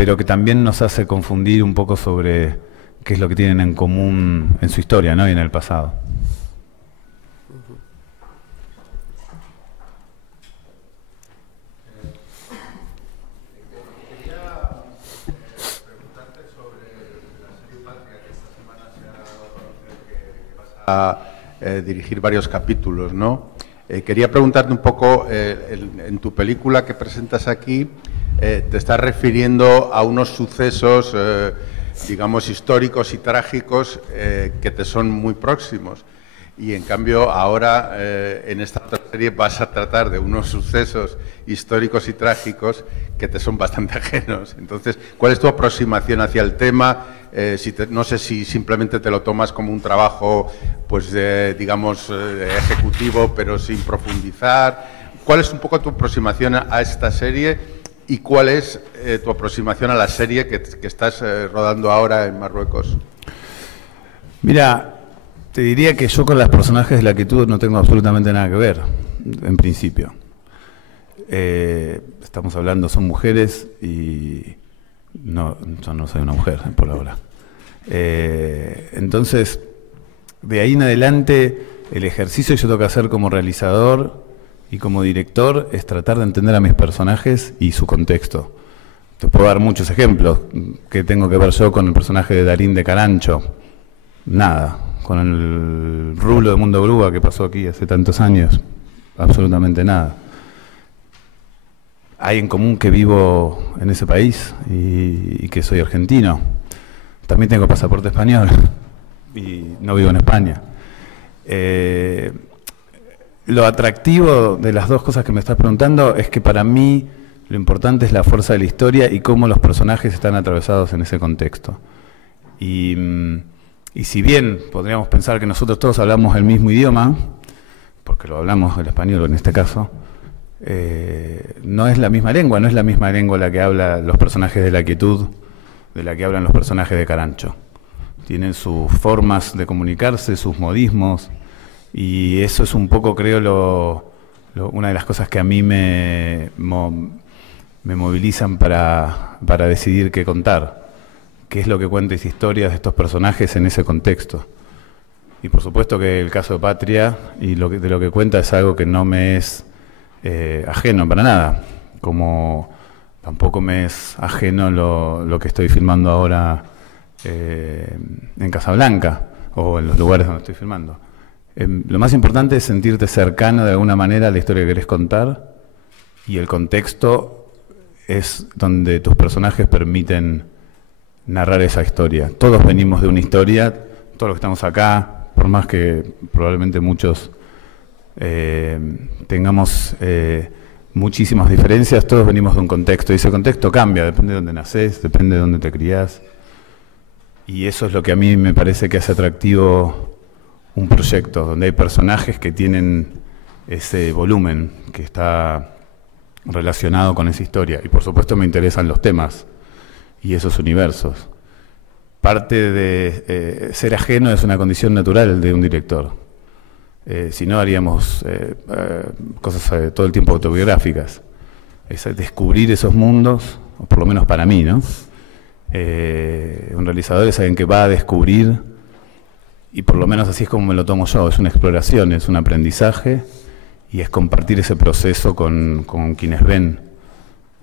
pero que también nos hace confundir un poco sobre qué es lo que tienen en común en su historia, ¿no? Y en el pasado. A dirigir varios capítulos, ¿no? Quería preguntarte un poco, en tu película que presentas aquí, te estás refiriendo a unos sucesos, digamos, históricos y trágicos que te son muy próximos. Y en cambio ahora en esta otra serie vas a tratar de unos sucesos históricos y trágicos que te son bastante ajenos. Entonces, ¿cuál es tu aproximación hacia el tema? No sé si simplemente te lo tomas como un trabajo, pues, digamos, ejecutivo, pero sin profundizar. ¿Cuál es un poco tu aproximación a esta serie y cuál es tu aproximación a la serie que estás rodando ahora en Marruecos? Mira, te diría que yo con los personajes de La Quietud no tengo absolutamente nada que ver, en principio. Estamos hablando, son mujeres y no, yo no soy una mujer, por ahora. Entonces, de ahí en adelante, el ejercicio que yo tengo que hacer como realizador y como director es tratar de entender a mis personajes y su contexto. Te puedo dar muchos ejemplos. ¿Qué tengo que ver yo con el personaje de Darín de Carancho? Nada. Con el Rulo de Mundo Grúa que pasó aquí hace tantos años, absolutamente nada. Hay en común que vivo en ese país y que soy argentino. También tengo pasaporte español y no vivo en España. Lo atractivo de las dos cosas que me estás preguntando es que para mí lo importante es la fuerza de la historia y cómo los personajes están atravesados en ese contexto. Y si bien podríamos pensar que nosotros todos hablamos el mismo idioma, porque lo hablamos el español en este caso, no es la misma lengua, no es la misma lengua la que hablan los personajes de La Quietud, de la que hablan los personajes de Carancho. Tienen sus formas de comunicarse, sus modismos, y eso es un poco, creo, una de las cosas que a mí me movilizan para decidir qué contar. Qué es lo que cuenta esa historia de estos personajes en ese contexto. Y por supuesto que el caso de Patria y de lo que cuenta es algo que no me es ajeno para nada, como tampoco me es ajeno lo que estoy filmando ahora en Casablanca o en los lugares donde estoy filmando. Lo más importante es sentirte cercano de alguna manera a la historia que querés contar, y el contexto es donde tus personajes permiten narrar esa historia. Todos venimos de una historia, todos los que estamos acá, por más que probablemente muchos tengamos muchísimas diferencias, todos venimos de un contexto, y ese contexto cambia, depende de dónde nacés, depende de dónde te criás, y eso es lo que a mí me parece que hace atractivo un proyecto, donde hay personajes que tienen ese volumen, que está relacionado con esa historia, y por supuesto me interesan los temas y esos universos. Parte de ser ajeno es una condición natural de un director. Si no, haríamos cosas todo el tiempo autobiográficas. Es descubrir esos mundos, o por lo menos para mí, ¿no? Un realizador es alguien que va a descubrir, y por lo menos así es como me lo tomo yo. Es una exploración, es un aprendizaje, y es compartir ese proceso con quienes ven.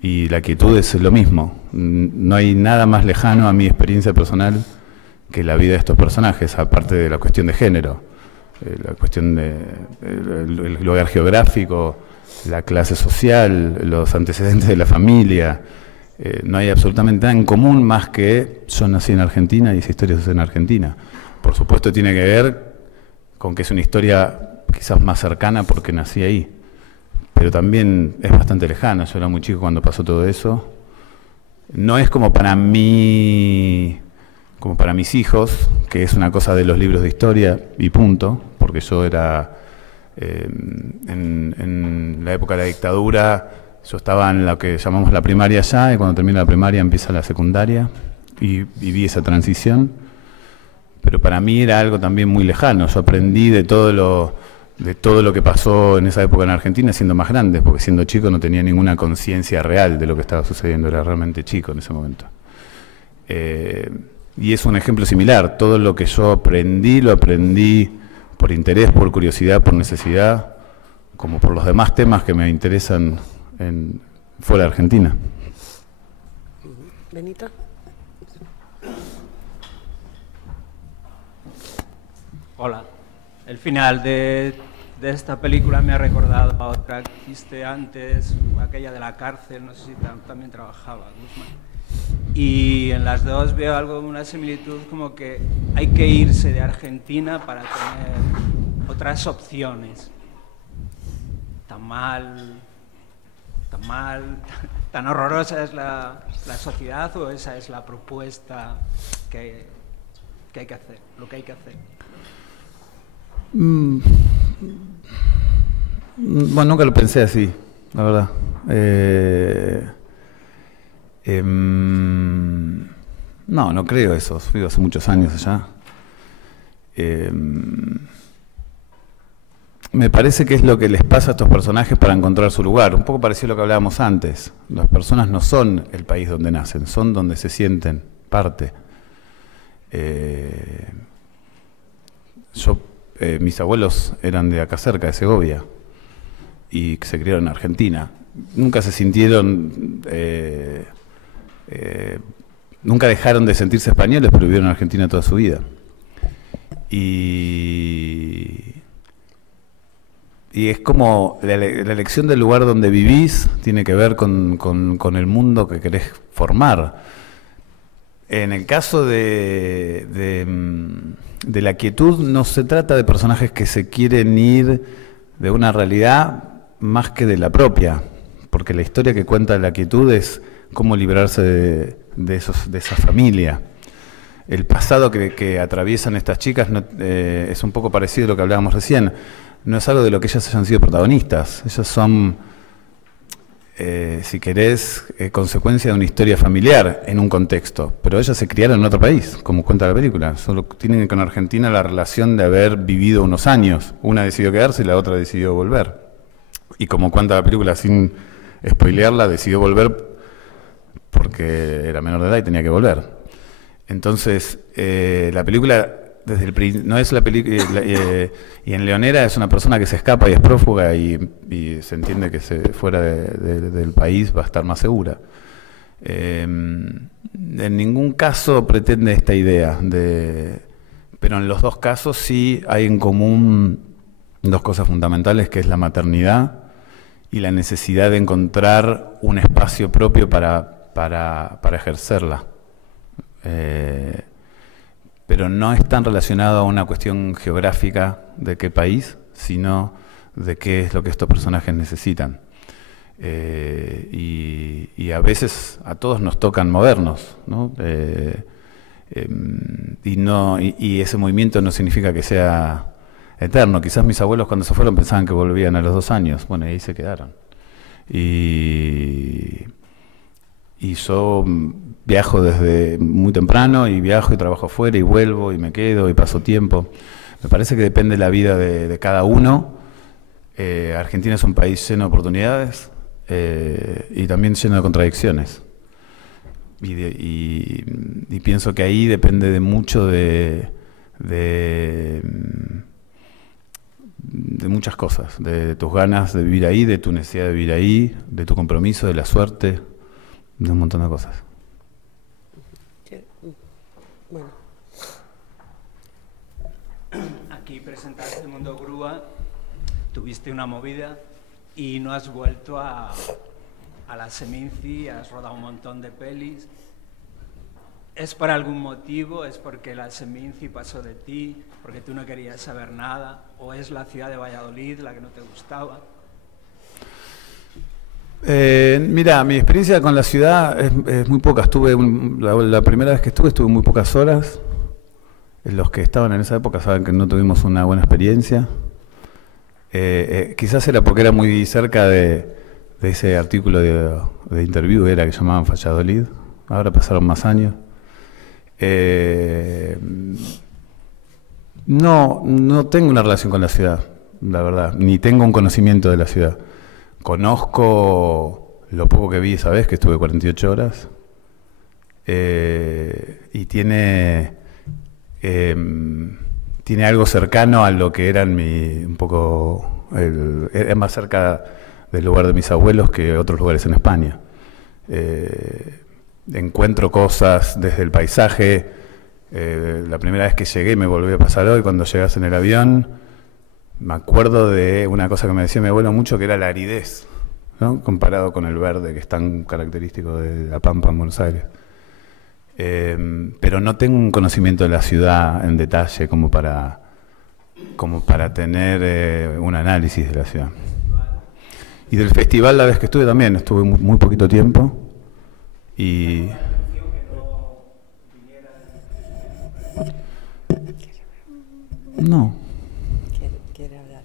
Y La Quietud es lo mismo. No hay nada más lejano a mi experiencia personal que la vida de estos personajes, aparte de la cuestión de género, la cuestión del lugar geográfico, la clase social, los antecedentes de la familia. No hay absolutamente nada en común más que yo nací en Argentina y esa historia sucede en Argentina. Por supuesto tiene que ver con que es una historia quizás más cercana porque nací ahí, pero también es bastante lejana. Yo era muy chico cuando pasó todo eso. No es como para mí, como para mis hijos, que es una cosa de los libros de historia y punto, porque yo era, en la época de la dictadura, yo estaba en lo que llamamos la primaria ya, y cuando termina la primaria empieza la secundaria, y viví esa transición, pero para mí era algo también muy lejano. Yo aprendí de todo de todo lo que pasó en esa época en Argentina siendo más grande, porque siendo chico no tenía ninguna conciencia real de lo que estaba sucediendo, era realmente chico en ese momento. Y es un ejemplo similar, todo lo que yo aprendí, lo aprendí por interés, por curiosidad, por necesidad, como por los demás temas que me interesan fuera de Argentina. Benita. Hola. El final de esta película me ha recordado a otra que hiciste antes, aquella de la cárcel, no sé si también trabajaba Guzmán. Y en las dos veo algo, una similitud, como que hay que irse de Argentina para tener otras opciones. Tan horrorosa es la sociedad, o esa es la propuesta que hay que hacer, lo que hay que hacer. Bueno, nunca lo pensé así, la verdad. No creo eso. Fui hace muchos años allá. Me parece que es lo que les pasa a estos personajes para encontrar su lugar. Un poco parecido a lo que hablábamos antes. Las personas no son el país donde nacen, son donde se sienten parte. Mis abuelos eran de acá cerca, de Segovia, y se criaron en Argentina. Nunca se sintieron, nunca dejaron de sentirse españoles, pero vivieron en Argentina toda su vida. Y es como la elección del lugar donde vivís tiene que ver con el mundo que querés formar. En el caso de la quietud, no se trata de personajes que se quieren ir de una realidad más que de la propia, porque la historia que cuenta la quietud es cómo librarse de esa familia. El pasado que atraviesan estas chicas es un poco parecido a lo que hablábamos recién. No es algo de lo que ellas hayan sido protagonistas. Ellas son, si querés, consecuencia de una historia familiar en un contexto. Pero ellas se criaron en otro país, como cuenta la película. Solo tienen con Argentina la relación de haber vivido unos años. Una decidió quedarse y la otra decidió volver. Y como cuenta la película, sin spoilearla, decidió volver porque era menor de edad y tenía que volver. Entonces, la película, no es la película, y en Leonera es una persona que se escapa y es prófuga y se entiende que fuera del país va a estar más segura. En ningún caso pretende esta idea, pero en los dos casos sí hay en común dos cosas fundamentales, que es la maternidad y la necesidad de encontrar un espacio propio para ejercerla. Pero no es tan relacionado a una cuestión geográfica de qué país, sino de qué es lo que estos personajes necesitan. Y a veces a todos nos tocan movernos, ¿no? Y ese movimiento no significa que sea eterno. Quizás mis abuelos cuando se fueron pensaban que volvían a los 2 años. Bueno, y ahí se quedaron. Y yo viajo desde muy temprano, y viajo y trabajo afuera, y vuelvo, y me quedo, y paso tiempo. Me parece que depende de la vida de cada uno. Argentina es un país lleno de oportunidades y también lleno de contradicciones. Y pienso que ahí depende de mucho de muchas cosas, de tus ganas de vivir ahí, de tu necesidad de vivir ahí, de tu compromiso, de la suerte, de un montón de cosas. Bueno. Aquí presentaste el Mundo Grúa, tuviste una movida y no has vuelto a la Seminci, has rodado un montón de pelis. ¿Es por algún motivo? ¿Es porque la Seminci pasó de ti? ¿Porque tú no querías saber nada? ¿O es la ciudad de Valladolid la que no te gustaba? Mira, mi experiencia con la ciudad es muy poca. La primera vez que estuve muy pocas horas. Los que estaban en esa época saben que no tuvimos una buena experiencia. Quizás era porque era muy cerca de ese artículo de Interview, era que llamaban Valladolid. Ahora pasaron más años. No tengo una relación con la ciudad. la verdad. Ni tengo un conocimiento de la ciudad. Conozco lo poco que vi esa vez, que estuve 48 horas. Y tiene algo cercano a lo que eran un poco... es más cerca del lugar de mis abuelos que otros lugares en España. Encuentro cosas desde el paisaje. La primera vez que llegué, me volvió a pasar hoy, cuando llegas en el avión, me acuerdo de una cosa que me decía mi abuelo mucho, que era la aridez, ¿no? Comparado con el verde, que es tan característico de la Pampa en Buenos Aires. Pero no tengo un conocimiento de la ciudad en detalle como para tener un análisis de la ciudad. Y del festival, la vez que estuve también, estuve muy poquito tiempo. Y... No. ¿Quiere hablar?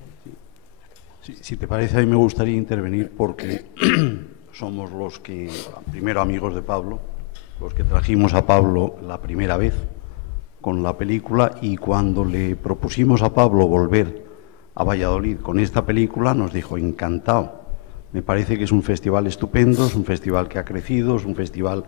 Si te parece, a mí me gustaría intervenir porque somos los que, primero amigos de Pablo, los que trajimos a Pablo la primera vez con la película, y cuando le propusimos a Pablo volver a Valladolid con esta película, nos dijo encantado. Me parece que es un festival estupendo, es un festival que ha crecido, es un festival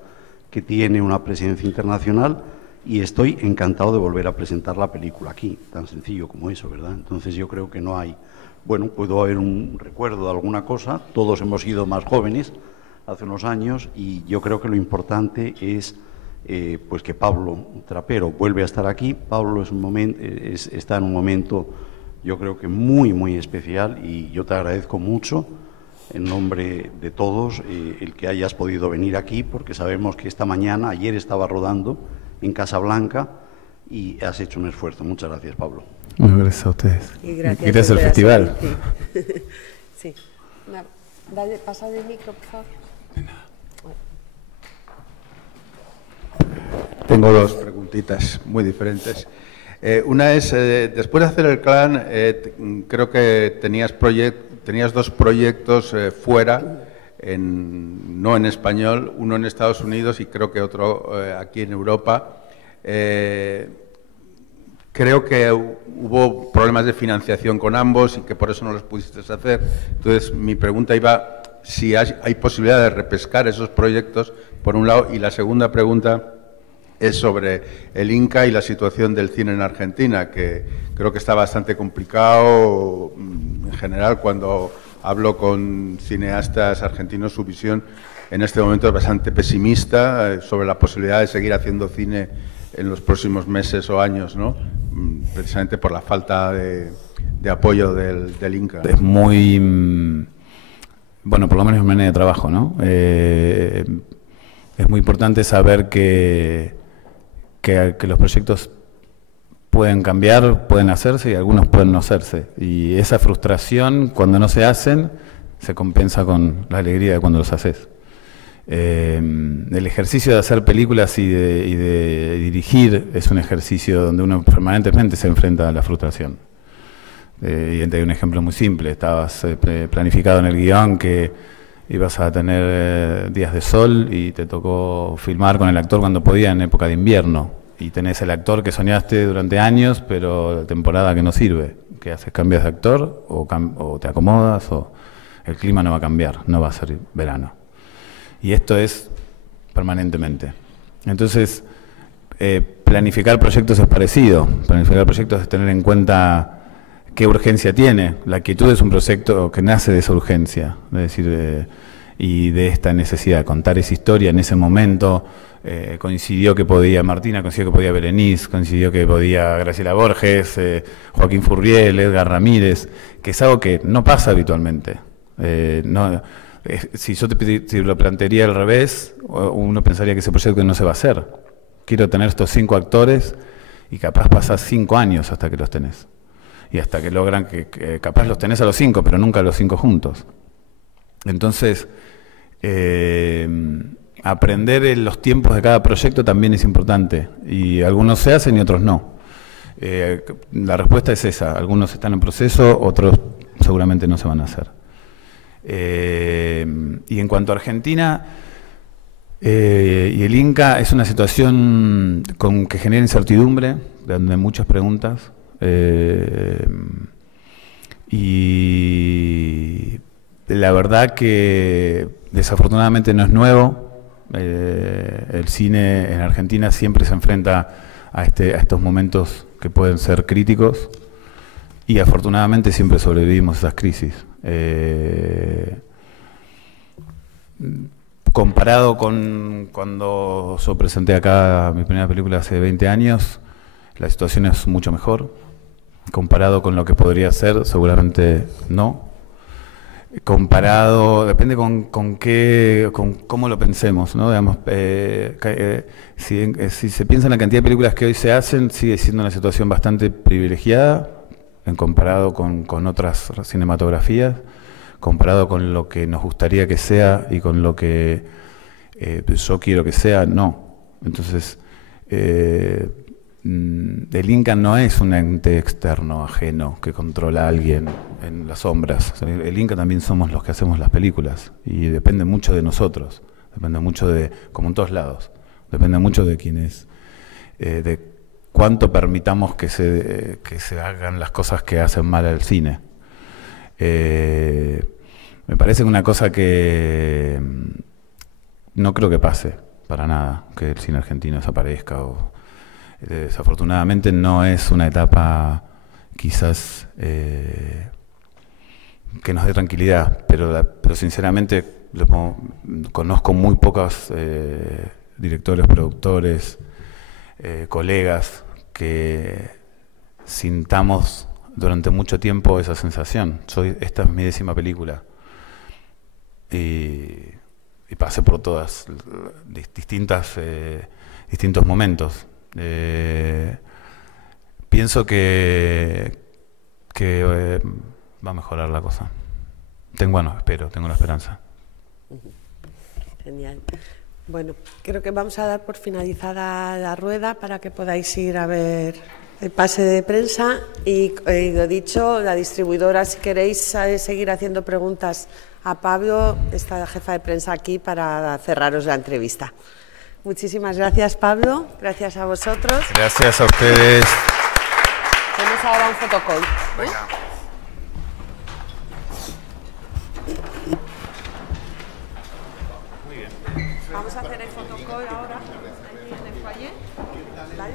que tiene una presencia internacional, y estoy encantado de volver a presentar la película aquí, tan sencillo como eso, ¿verdad? Entonces yo creo que no hay... Bueno, puedo haber un recuerdo de alguna cosa, todos hemos sido más jóvenes hace unos años, y yo creo que lo importante es pues que Pablo Trapero vuelve a estar aquí. Pablo está en un momento, yo creo que muy especial, y yo te agradezco mucho, en nombre de todos, el que hayas podido venir aquí, porque sabemos que ayer estaba rodando en Casablanca, y has hecho un esfuerzo. Muchas gracias, Pablo. Bueno, gracias a ustedes. Y gracias al festival. Sí. Dale, pasa de micro, por favor. Tengo dos preguntitas muy diferentes. Una es, después de hacer el Clan, creo que tenías dos proyectos fuera, no en español, uno en Estados Unidos y creo que otro aquí en Europa. Creo que hubo problemas de financiación con ambos y que por eso no los pudiste hacer. Entonces, mi pregunta iba si hay posibilidad de repescar esos proyectos, por un lado, y la segunda pregunta es sobre el Inca y la situación del cine en Argentina, que creo que está bastante complicado. En general, cuando hablo con cineastas argentinos, su visión en este momento es bastante pesimista sobre la posibilidad de seguir haciendo cine en los próximos meses o años, ¿no? Precisamente por la falta de apoyo del Inca. Es muy... Bueno, por lo menos en manera de trabajo, ¿no? Es muy importante saber que los proyectos pueden cambiar, pueden hacerse y algunos pueden no hacerse. Y esa frustración, cuando no se hacen, se compensa con la alegría de cuando los haces. El ejercicio de hacer películas y de dirigir es un ejercicio donde uno permanentemente se enfrenta a la frustración. Y te doy un ejemplo muy simple. Estabas planificado en el guión que ibas a tener días de sol y te tocó filmar con el actor cuando podía en época de invierno. Y tenés el actor que soñaste durante años, pero la temporada que no sirve. ¿Qué haces? ¿Cambias de actor o te acomodas? O el clima no va a cambiar, no va a ser verano. Y esto es permanentemente. Entonces, planificar proyectos es parecido. Planificar proyectos es tener en cuenta qué urgencia tiene. La quietud es un proyecto que nace de esa urgencia, es decir, y de esta necesidad de contar esa historia en ese momento. Coincidió que podía Martina, coincidió que podía Berenice, coincidió que podía Graciela Borges, Joaquín Furriel, Edgar Ramírez, que es algo que no pasa habitualmente. Si lo plantearía al revés, uno pensaría que ese proyecto no se va a hacer. Quiero tener estos 5 actores y capaz pasás 5 años hasta que los tenés. Y hasta que logran que capaz los tenés a los 5, pero nunca a los 5 juntos. Entonces, aprender los tiempos de cada proyecto también es importante. Y algunos se hacen y otros no. La respuesta es esa. Algunos están en proceso, otros seguramente no se van a hacer. Y en cuanto a Argentina y el Inca, es una situación que genera incertidumbre, donde hay muchas preguntas. Y la verdad que desafortunadamente no es nuevo. El cine en Argentina siempre se enfrenta a estos momentos que pueden ser críticos y afortunadamente siempre sobrevivimos a esas crisis. Comparado con cuando yo presenté acá mi primera película hace 20 años, la situación es mucho mejor. Comparado con lo que podría ser, seguramente no. Comparado, depende con cómo lo pensemos, ¿no? Digamos, si se piensa en la cantidad de películas que hoy se hacen, sigue siendo una situación bastante privilegiada en comparado con otras cinematografías, comparado con lo que nos gustaría que sea y con lo que yo quiero que sea, no. Entonces, el Inca no es un ente externo, ajeno, que controla a alguien en las sombras. O sea, el Inca también somos los que hacemos las películas y depende mucho de nosotros, depende mucho de, como en todos lados, depende mucho de quienes, de cuánto permitamos que se hagan las cosas que hacen mal al cine. Me parece una cosa que no creo que pase para nada, que el cine argentino desaparezca o... Desafortunadamente no es una etapa quizás que nos dé tranquilidad, pero sinceramente conozco muy pocos directores, productores, colegas que sintamos durante mucho tiempo esa sensación. Esta es mi 10ª película y pasé por todas distintos momentos. Pienso que va a mejorar la cosa. Tengo la esperanza. Genial. Bueno, creo que vamos a dar por finalizada la rueda para que podáis ir a ver el pase de prensa y lo dicho, la distribuidora, si queréis seguir haciendo preguntas a Pablo, está la jefa de prensa aquí para cerraros la entrevista. Muchísimas gracias, Pablo. Gracias a vosotros. Gracias a ustedes. Tenemos ahora un fotocall. Muy bien. Vamos a hacer el fotocall ahora, aquí en el foyer. ¿Vale?